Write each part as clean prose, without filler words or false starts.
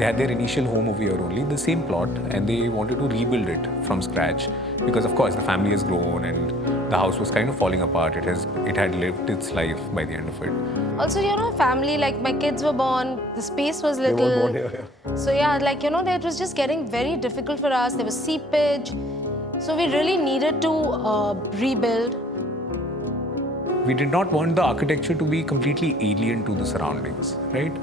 They had their initial home over here only, the same plot, and they wanted to rebuild it from scratch because, of course, the family has grown and the house was kind of falling apart. It had lived its life by the end of it. Also, family, like my kids were born, the space was little. They were born here, yeah. So yeah, like, it was just getting very difficult for us. There was seepage. So we really needed to rebuild. We did not want the architecture to be completely alien to the surroundings, right?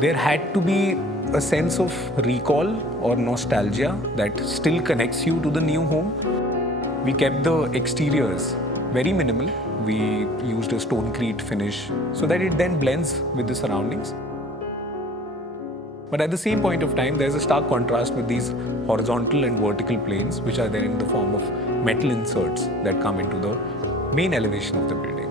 There had to be a sense of recall or nostalgia that still connects you to the new home. We kept the exteriors very minimal. We used a stonecrete finish so that it then blends with the surroundings. But at the same point of time, there's a stark contrast with these horizontal and vertical planes, which are then in the form of metal inserts that come into the main elevation of the building.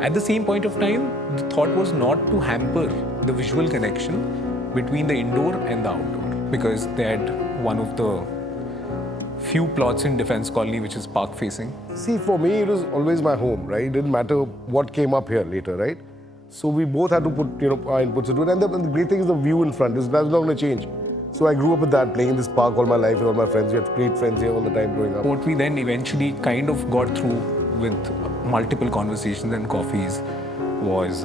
At the same point of time, the thought was not to hamper the visual connection between the indoor and the outdoor, because they had one of the few plots in Defence Colony which is park facing. See, for me, it was always my home, right? It didn't matter what came up here later, right? So we both had to put, our inputs into it. And the great thing is the view in front. That's not going to change. So I grew up with that, playing in this park all my life with all my friends. We had great friends here all the time growing up. What we then eventually kind of got through with multiple conversations and coffees was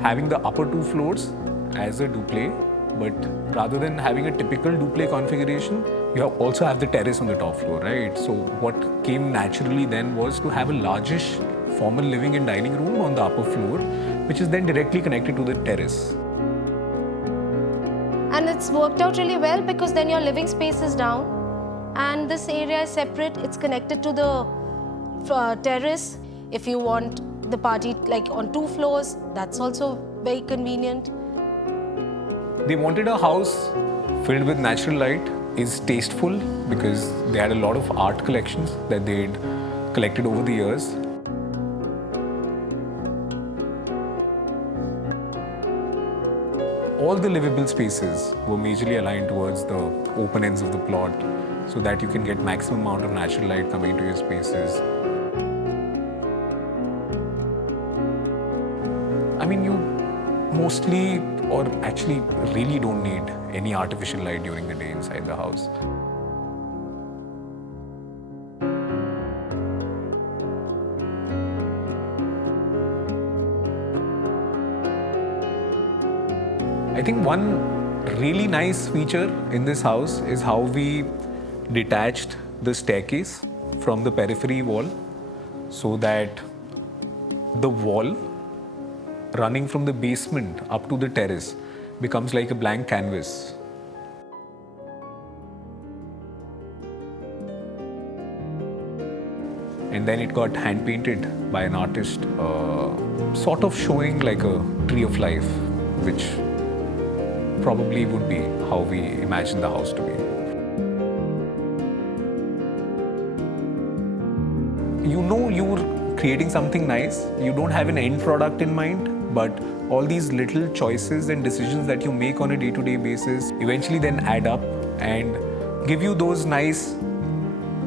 having the upper two floors as a duplex, but rather than having a typical duplex configuration, you also have the terrace on the top floor, right? So what came naturally then was to have a largish formal living and dining room on the upper floor, which is then directly connected to the terrace. And it's worked out really well because then your living space is down and this area is separate. It's connected to the terrace. If you want the party like on 2 floors, that's also very convenient. They wanted a house filled with natural light, is tasteful because they had a lot of art collections that they'd collected over the years. All the livable spaces were majorly aligned towards the open ends of the plot so that you can get maximum amount of natural light coming into your spaces. I mean, you mostly or actually really don't need any artificial light during the day inside the house. I think one really nice feature in this house is how we detached the staircase from the periphery wall so that the wall running from the basement up to the terrace becomes like a blank canvas. And then it got hand painted by an artist, sort of showing like a tree of life, which probably would be how we imagine the house to be. You know you're creating something nice, you don't have an end product in mind, but all these little choices and decisions that you make on a day-to-day basis eventually then add up and give you those nice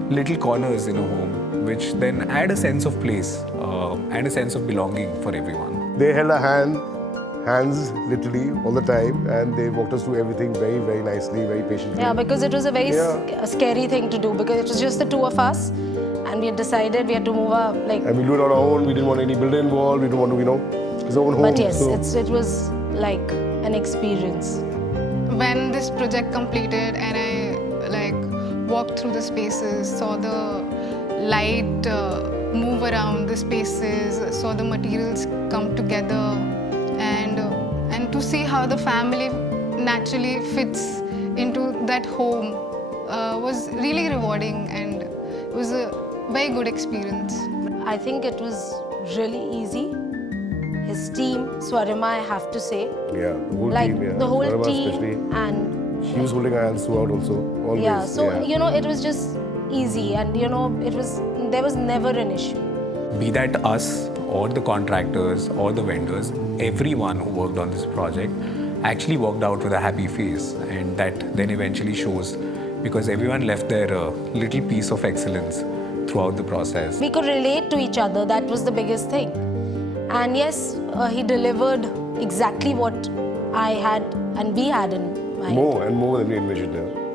little corners in a home, which then add a sense of place and a sense of belonging for everyone. They held our hands literally all the time, and they walked us through everything very, very nicely, very patiently. Yeah, because it was a very scary thing to do because it was just the 2 of us and we had decided we had to move our And we do it on our own, we didn't want any builder involved, we didn't want to, his own home. But yes, so it was like an experience. When this project completed and I walked through the spaces, saw the light move around the spaces, saw the materials come together, and to see how the family naturally fits into that home was really rewarding, and it was a very good experience. I think it was really easy. His team, Swarima, I have to say. Yeah, the whole team, yeah. The whole Swarima team especially. and... She was holding our hands throughout also, always. Yeah, so, it was just easy and, there was never an issue. Be that us or the contractors or the vendors, everyone who worked on this project actually worked out with a happy face, and that then eventually shows because everyone left their little piece of excellence throughout the process. We could relate to each other, that was the biggest thing. And yes, he delivered exactly what I had and we had in mind. More and more than we envisioned. Yeah.